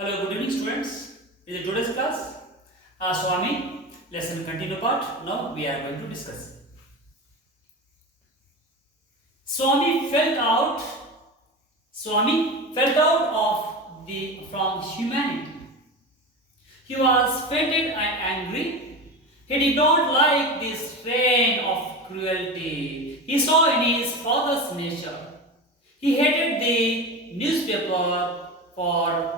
Hello, good evening, students. In the today's class, Swami, lesson continue part. Now we are going to discuss. Swami felt out. Swami felt out of the from humanity. He was fainted and angry. He did not like this strain of cruelty he saw in his father's nature. He hated the newspaper for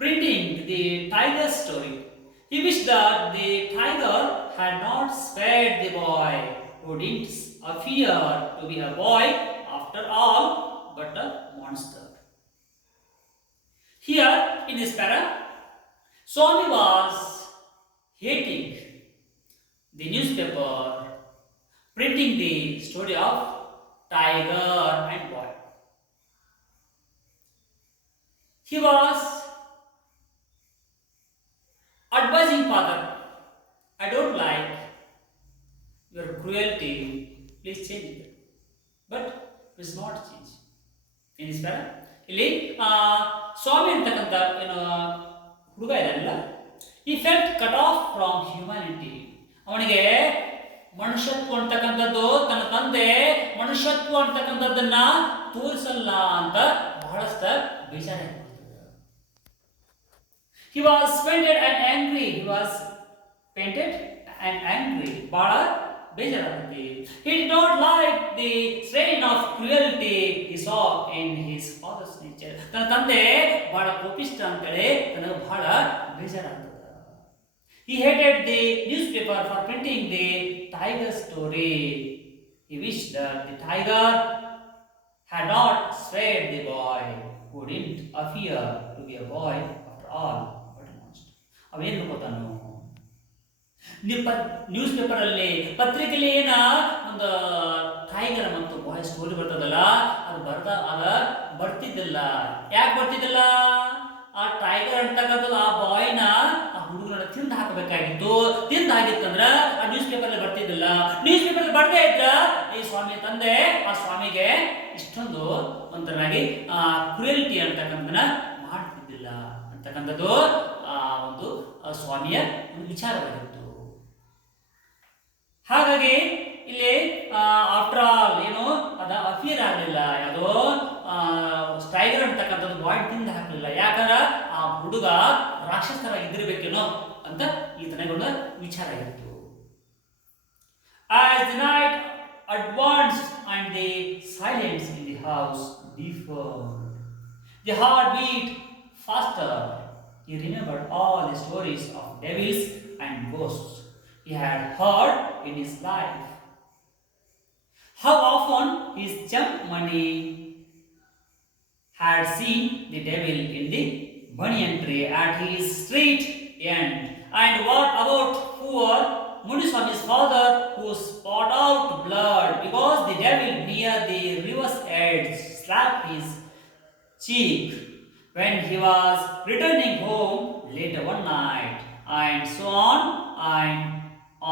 printing the tiger story. He wished that the tiger had not spared the boy who didn't appear to be a boy after all but a monster. Here in this para, Swami was hating the newspaper printing the story of tiger and boy. He was advising father, I don't like your cruelty, please change it. But it is not change. In this para, ಇಲ್ಲಿ ಸ್ವಾಮಿ ಅಂತಕ್ಕಂಥ ಏನು ಹುಡುಗ ಇದಲ್ಲ, ಈ felt cut off from humanity. ಅವನಿಗೆ ಮನುಷ್ಯತ್ವ ಅಂತಕ್ಕಂಥದ್ದು ತನ್ನ ತಂದೆ ಮನುಷ್ಯತ್ವ ಅಂತಕ್ಕಂಥದ್ದನ್ನ ತೋರಿಸಲ್ಲ ಅಂತ ಬಹಳಷ್ಟು ಬೇಜಾರ. He was painted and angry. He was painted and angry. ಬಹಳ ಬೇಜಾರಾಗುತ್ತೆ. He did not like the strain of cruelty he saw in his father's nature. ತನ್ನ ತಂದೆ ಬಹಳ ಕೋಪಿಷ್ಟ ಅಂತೇಳಿ ತನಗೆ ಬಹಳ ಬೇಜಾರಾಗ್ತದೆ. He hated the newspaper for printing the tiger story. He wished that the tiger had not spared the boy who didn't appear to be a boy after all. ಅವೇನು ಗೊತ್ತಾನು news ಪೇಪರಲ್ಲಿ ಪತ್ರಿಕೆಯಲ್ಲಿ ಏನ ಒಂದು ಟೈಗರ್ ಮತ್ತು ಬಾಯ್ ಸ್ಟೋರಿ ಬರ್ತದಲ್ಲ, ಅದು ಬರ್ತಿದ್ದಿಲ್ಲ. ಯಾಕೆ ಬರ್ತಿದ್ದಿಲ್ಲ? ಆ ಟೈಗರ್ ಅಂತಕ್ಕಂಥದ್ದು ಆ ಬಾಯ್ನ ಆ ಹುಡುಗನ ತಿಂದು ಹಾಕಬೇಕಾಗಿತ್ತು. ತಿಂದು ಹಾಕಿತ್ತಂದ್ರ ಆ ನ್ಯೂಸ್ ಪೇಪರ್ ಬರ್ತಿದ್ದಿಲ್ಲ. ನ್ಯೂಸ್ ಪೇಪರ್ ಬರ್ದೇ ಇದ್ರ ಈ ಸ್ವಾಮಿ ತಂದೆ ಆ ಸ್ವಾಮಿಗೆ ಇಷ್ಟೊಂದು ಒಂಥರಾಗಿ ಕ್ರುಯಲ್ಟಿ ಅಂತಕ್ಕಂಥದನ್ನ ಮಾಡ್ತಿದ್ದಿಲ್ಲ ಅಂತಕ್ಕಂಥದ್ದು ಆ ಒಂದು ಸ್ವಾಮಿಯ ಒಂದು ವಿಚಾರವಾಗಿತ್ತು. ಹಾಗಾಗಿ ಇಲ್ಲಿ ಆಫ್ಟರ್ ಆಲ್ ಏನು ಅದ ಅಫಿಯರ್ ಆಗಲಿಲ್ಲ, ಯಾವುದೋ ಟೈಗರ್ ಅಂತಕ್ಕಂಥದ್ದು ಬಾಯ್ ತಿಂದು ಹಾಕಲಿಲ್ಲ. ಯಾಕಂದ್ರೆ ಆ ಹುಡುಗ ರಾಕ್ಷಸರಾಗಿದ್ದಿರ್ಬೇಕೇನೋ ಅಂತ ಈತನಿಗೊಂದು ವಿಚಾರ ಆಗಿತ್ತು. As the night advanced and the silence in the house deepened, the heart beat faster. He remembered all the stories of devils and ghosts he had heard in his life. How often his chum money had seen the devil in the banyan tree at his street end. And what about poor Muniswami's father who spat out blood because the devil near the river's edge slapped his cheek when he was returning home later one night, and so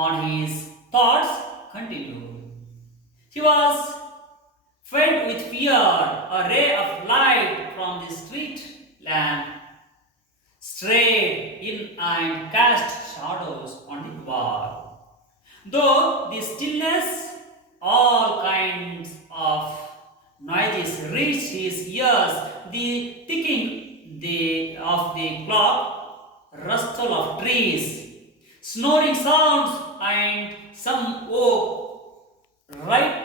on his thoughts continued. He was filled with fear. A ray of light from the street lamp strayed in and cast shadows on the wall. Though the stillness, all kinds of noises reached his ears, the ticking of the clock, rustle of trees, snoring sounds, and some night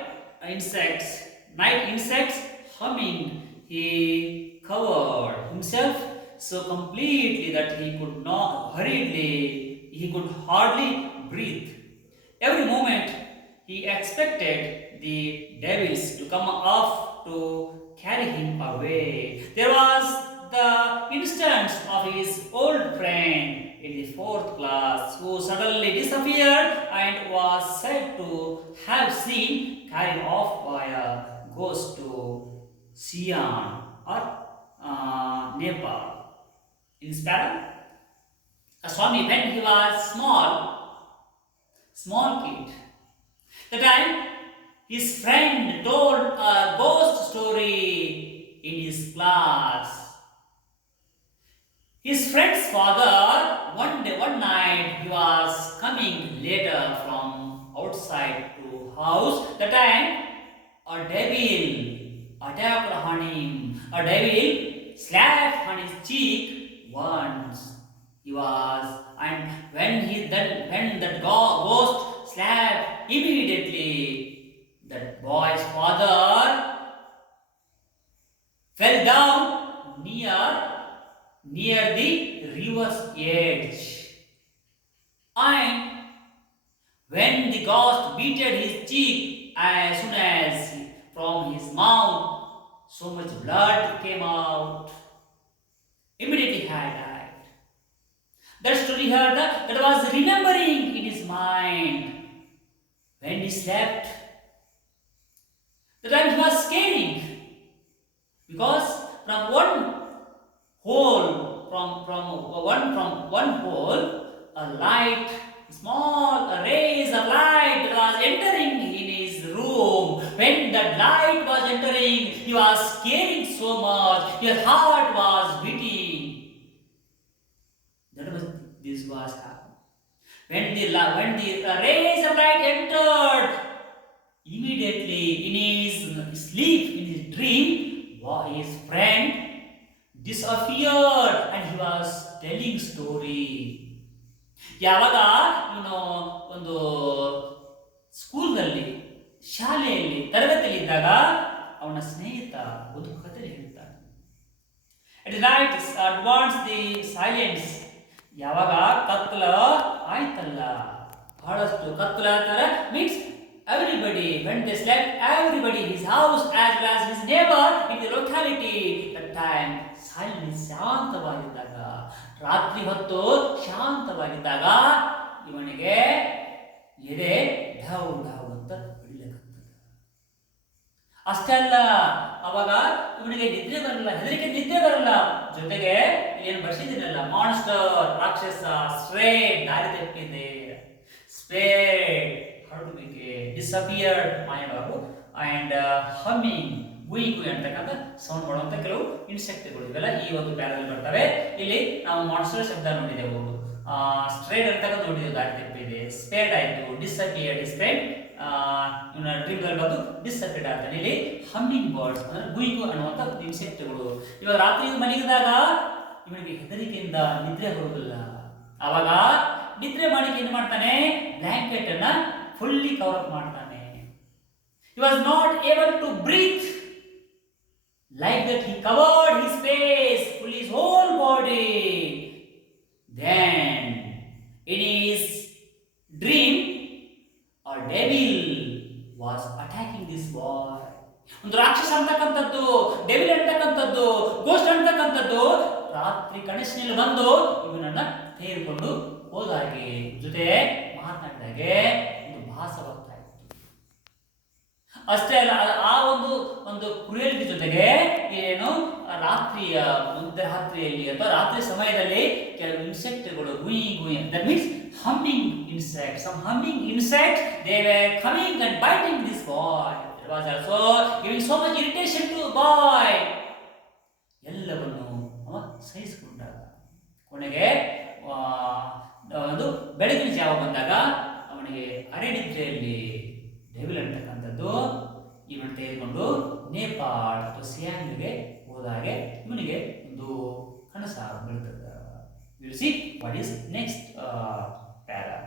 insects humming. He covered himself so completely that he could hardly breathe. Every moment he expected the devils to come off to carry him away. There was the instance of his old friend in the 4th class who suddenly disappeared and was said to have seen carried off by a ghost to Siam or Nepal. In Spain, a Swami when he was small kid. The time his friend told a ghost story in his class. His friend's father, one night, he was coming later from outside to house. That time, a devil attacked on him. A devil slapped on his cheek once. He was, and when that ghost slapped immediately, that boy's father fell down near the river's edge. And when the ghost beated his cheek, as soon as from his mouth so much blood came out, immediately he died. That story heard that was remembering in his mind when he slept. The time he was scaring because from one hole, from one hole, a light, small rays of light was entering in his room. When that light was entering, he was scaring so much. His heart was beating. This was happening. When the rays of light entered, immediately in his sleep, in his dream, his friend disappeared and he was telling story. ಯಾವಾಗ ಇವನು ಒಂದು ಸ್ಕೂಲ್ನಲ್ಲಿ ಶಾಲೆಯಲ್ಲಿ ತರಗತಿಯಲ್ಲಿ ಇದ್ದಾಗ ಅವನ ಸ್ನೇಹಿತ ಒಂದು ಕಥೆ ಹೇಳ್ತಾನೆ. At night advance the silence. ಯಾವಾಗ ಕತ್ತಲ ಆಯ್ತಲ್ಲ, ಬಹಳಷ್ಟು ಕತ್ತಲ ಆಯ್ತಲ್ಲ means everybody, when they slept, everybody, his house as well as his neighbor in the locality, that time silence, ಶಾಂತವಾಗಿದ್ದಾಗ, ರಾತ್ರಿ ಹೊತ್ತು ಶಾಂತವಾಗಿದ್ದಾಗ ಇವನಿಗೆ ಎದೆ ಢವ್ ಢವ್ ಅಂತ ಹೊಡಿಲಿಕ್ಕಂತದ. ಅಷ್ಟೇ ಅಲ್ಲ, ಅವಾಗ ಇವನಿಗೆ ನಿದ್ರೆ ಬರಲ್ಲ, ಹೆದರಿಕೆ ನಿದ್ದೆ ಬರಲ್ಲ. ಜೊತೆಗೆ ಏನು ಬರ್ಸಿದ್ದೀನಲ್ಲ, ಮಾನ್ಸ್ಟರ್, ರಾಕ್ಷಸ, ಸ್ಟ್ರೇಟ್, ದಾರಿ ತಪ್ಪಿದೆ, ಸ್ಪೇಡ್, ಹರಡುವಿಕೆ, ಡಿಸಪಿಯರ್ಡ್, ಮಾಯವಾಗು, ಅಂಡ್ ಹಮ್ಮಿಂಗ್, ಗುಯಿ ಗುಯಿ ಅಂತಕ್ಕಂಥ ಸೌಂಡ್ ಮಾಡುವಂಥ ಕೆಲವು ಇನ್ಸೆಕ್ಟ್ಗಳು ಇವೆಲ್ಲ ಈ ಒಂದು ಪ್ಯಾರಲ್ಲಿ ಬರ್ತವೆ. ಇಲ್ಲಿ ನಾವು ಮಾನ್ಸ್ಟರ್ ಶಬ್ದ ನೋಡಿದೆವು, ಸ್ಟ್ರೇಟ್ ಅಂತಕ್ಕಂಥ ನೋಡಿದೆವು, ದಾರಿ ತಪ್ಪಿದೆ, ಸ್ಪೇಡ್ ಆಯಿತು, ಡಿಸಪಿಯರ್ಡ್, ಸ್ಪೇಡ್ ಇವನ ಡ್ರೀಮ್ಗಳಲ್ಲಿ ಬಂದು ಡಿಸಪಿಯರ್ಡ್ ಆಗ್ತಾನೆ. ಇಲ್ಲಿ ಹಮ್ಮಿಂಗ್ ಬರ್ಡ್ಸ್ ಅಂದ್ರೆ ಗುಯಿಗು ಅನ್ನುವಂಥ ಇನ್ಸೆಕ್ಟ್ಗಳು. ಇವಾಗ ರಾತ್ರಿ ಮಲಗಿದಾಗ ಇವನಿಗೆ ಹೆದರಿಕೆಯಿಂದ ನಿದ್ರೆ ಬರುವುದಿಲ್ಲ. ಆವಾಗ ನಿದ್ರೆ ಮಾಡಿಕೆ ಏನು ಮಾಡ್ತಾನೆ, ಬ್ಲಾಂಕೆಟ್ ಅನ್ನ ಫುಲ್ಲಿ ಕವರ್ ಅಪ್ ಮಾಡ್ತಾನೆ. He was not able to breathe. Like that he covered his face, fully his whole body. Then in his dream a devil was attacking this boy. ಒಂದು ರಾಕ್ಷಸ ಅಂತಕ್ಕಂಥದ್ದು, ಡೆವಿಲ್ ಅಂತಕ್ಕಂಥದ್ದು, ghost ಅಂತಕ್ಕಂಥದ್ದು ರಾತ್ರಿ ಕನಸಿನಲ್ಲಿ ಬಂದು ಇವನನ್ನ ತೆಗೆದುಕೊಂಡು ಹೋದಾಗೆ, ಜೊತೆ ಮಾತನಾಡಿದಾಗೆ ಒಂದು ಭಾಸವಾಗ್ತಾ ಇತ್ತು. ಅಷ್ಟೇ ಅಲ್ಲ, ಆ ಒಂದು ಕ್ರೂಯಲ್ಟಿ ಜೊತೆಗೆ ಏನು ರಾತ್ರಿಯ ಮಧ್ಯರಾತ್ರಿಯಲ್ಲಿ ಅಥವಾ ರಾತ್ರಿ ಸಮಯದಲ್ಲಿ ಕೆಲವು ಇನ್ಸೆಕ್ಟ್ಗಳು ಗುಯಿ ಗುಯಿ, that means humming insects, some humming insects, they were coming and biting this boy. It was also giving so much irritation to boy. ಎಲ್ಲವನ್ನು ಅವ ಸಹಿಸಿಕೊಂಡಾಗ ಕೊನೆಗೆ ಒಂದು ಬೆಳಗಿನ ಜಾವ ಬಂದಾಗ ಅವನಿಗೆ ಅರೆನಿದ್ರೆಯಲ್ಲಿ ಡೆವಿಲ್ ಅಂತಕ್ಕಂಥದ್ದು ಇವನು ತೆಗೆದುಕೊಂಡು ನೇಪಾಳ ಅಥವಾ ಸಿಯಾಂಗ್ಗೆ ಹೋದಾಗೆ ಇವನಿಗೆ ಒಂದು ಕನಸ ಬೀಳ್ತದೆ. We'll see what is next para.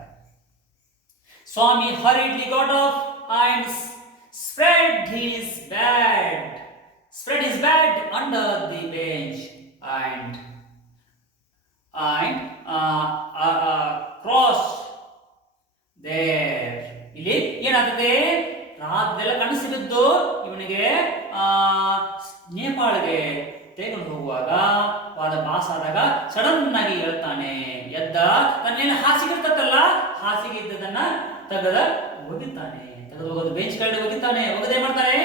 Swami hurriedly got up and spread his bed under the bench and crossed there. ಇಲ್ಲಿ ಏನಾಗುತ್ತೆ, ರಾತ್ರಿ ಕನಸು ಬಿದ್ದು ಇವನಿಗೆ ನೇಪಾಳಗೆ ತೆಗೆದುಕೊಂಡು ಹೋಗುವಾಗ ವಾದ ಪಾಸ್ ಆದಾಗ ಸಡನ್ ಆಗಿ ಹೇಳ್ತಾನೆ, ಎದ್ದ ತನ್ನೇನು ಹಾಸಿಗೆ ಇರ್ತದಲ್ಲ, ಹಾಸಿಗೆ ಇದ್ದದನ್ನ ತೆಗೆದು ಹೋಗೋದು ಬೆಂಚ್ ಕಡೆ ಒಗಿತಾನೆ. ಒಗದೆ ಮಾಡ್ತಾನೆ,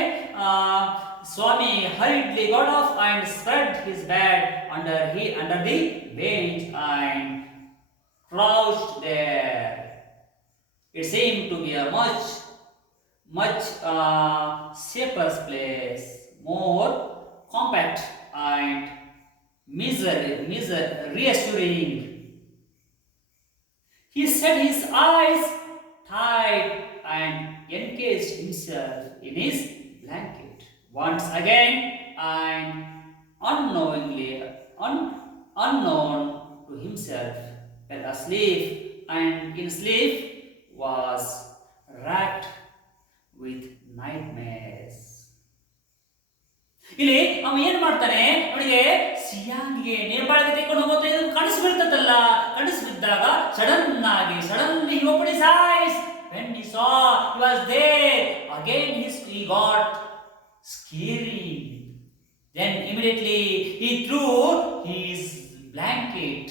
ಸ್ವಾಮಿ hurriedly got off and spread his bed under the bench and crouched there. It seemed to be a much safer place, more compact and reassuring. He set his eyes tight and encased himself in his blanket. Once again, and unknowingly, unknown to himself, fell asleep, and in sleep was racked with nightmares. ಇಲ್ಲಿ ಅವ ಏನ್ ಮಾಡ್ತಾನೆ, ಅವನಿಗೆ ಸಿಯಾನ್ಗೆ ನೇಪಾಳಕ್ಕೆ ತೆಗೆದುಕೊಂಡು ಹೋಗುತ್ತೆ ಕನಸು ಬೀಳ್ತದಲ್ಲ. ಕನಸು ಬಿದ್ದಾಗ suddenly he opened his eyes. When he saw he was there again, he got scary. Then immediately he threw his blanket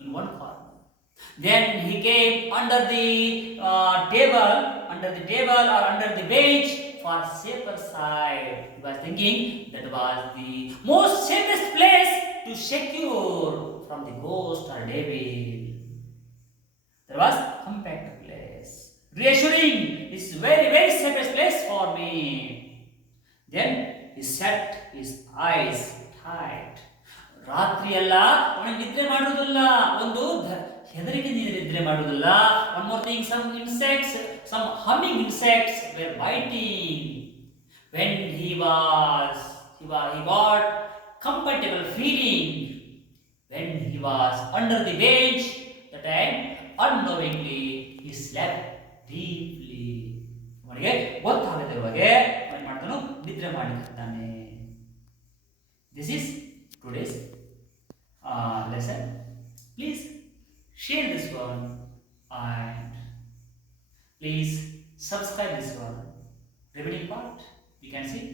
in one corner. Then he came under the table or under the bench for safer side. He was thinking that was the most safest place to secure from the ghost or devil. There was compact place, reassuring. This is very safest place for me. Then he set his eyes tight. ರಾತ್ರಿ ಎಲ್ಲ ಅವನಿಗೆ ನಿದ್ರೆ ಮಾಡುವುದಿಲ್ಲ, ಒಂದು ಹೆದರಿಕೆ ನಿದ್ರೆ ಮಾಡುವುದಿಲ್ಲ. One more thing, some humming insects were biting. When he got comfortable feeling. When he was under the bench, that time unknowingly he slept deeply. ಅವನಿಗೆ ಗೊತ್ತಾಗದೆ ಇರುವಾಗೆ ಅವನು ಮಾಡ್ತಾನು, ನಿದ್ರೆ ಮಾಡಿರ್ತಾನೆ. This is today's lesson. Please share this one and please subscribe this one. Remaining part we can see